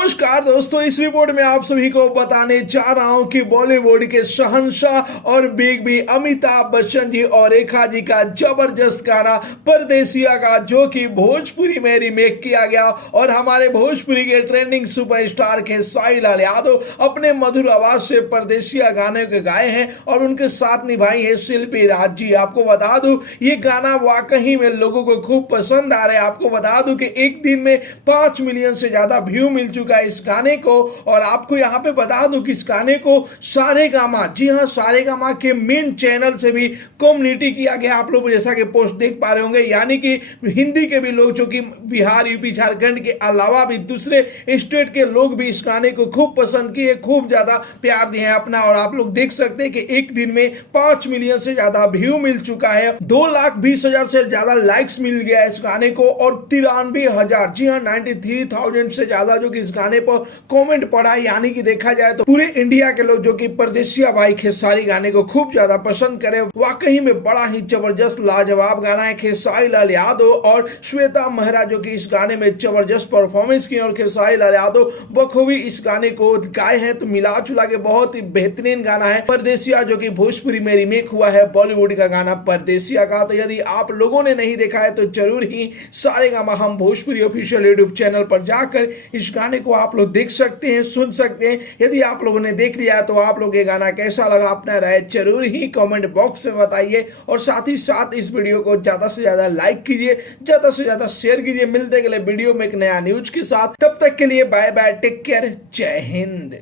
नमस्कार दोस्तों, इस रिपोर्ट में आप सभी को बताने जा रहा हूं कि बॉलीवुड के शहंशाह और बिग बी अमिताभ बच्चन जी और रेखा जी का जबरदस्त गाना परदेसिया का, जो कि भोजपुरी में रीमेक किया गया और हमारे भोजपुरी के ट्रेंडिंग सुपरस्टार खेसारी लाल यादव अपने मधुर आवाज से परदेसिया गाने के गाए हैं और उनके साथ निभाई है शिल्पी राज जी। आपको बता दूं ये गाना वाकई में लोगों को खूब पसंद आ रहा है। आपको बता दूं कि एक दिन में 5 मिलियन से ज्यादा व्यू मिल चुका है इस गाने को। और आपको यहां पे बता दूं कि इस गाने को सारेगामा, जी हां, सारेगामा के मेन चैनल से भी कम्युनिटी किया गया। आप लोग जैसा कि पोस्ट देख पा रहे होंगे, यानी कि हिंदी के भी लोग, जो कि बिहार, यूपी, झारखंड के अलावा भी दूसरे स्टेट के लोग भी इस गाने को खूब पसंद किए, खूब ज्यादा प्यार दिए हैं अपना। और आप लोग देख सकते हैं कि एक दिन में 5 मिलियन से ज्यादा व्यू मिल चुका है, 2,20,000 से ज्यादा लाइक्स मिल गया है इस गाने को और 93,000, जी हाँ, 93,000 से ज्यादा जो कि इस गाने पर कमेंट पड़ा है। यानी कि देखा जाए तो पूरे इंडिया के लोग जो कि परदेसिया भाई खेसारी गाने को खूब ज्यादा पसंद करे। वाकई में बड़ा ही जबरदस्त लाजवाब गाना है। खेसारी लाल यादव और श्वेता मेहरा जो कि इस गाने में जबरदस्त परफॉर्मेंस की और खेसारी लाल यादव बखूबी इस गाने को गाए हैं। तो मिला जुला के बहुत ही बेहतरीन गाना है परदेसिया, जो कि भोजपुरी में रीमेक हुआ है बॉलीवुड का गाना परदेसिया का। तो यदि आप लोगों ने नहीं देखा है तो जरूर ही सारेगामा हम भोजपुरी ऑफिशियल यूट्यूब चैनल पर जाकर इस गाने को आप लोग देख सकते हैं, सुन सकते हैं। यदि आप लोगों ने देख लिया है तो आप लोग ये गाना कैसा लगा अपना राय जरूर ही कमेंट बॉक्स में बताइए और साथ ही साथ इस वीडियो को ज्यादा से ज्यादा लाइक कीजिए, ज्यादा से ज्यादा शेयर कीजिए। मिलते अगले वीडियो में एक नया न्यूज के साथ, तब तक के लिए बाय बाय, टेक केयर, जय हिंद।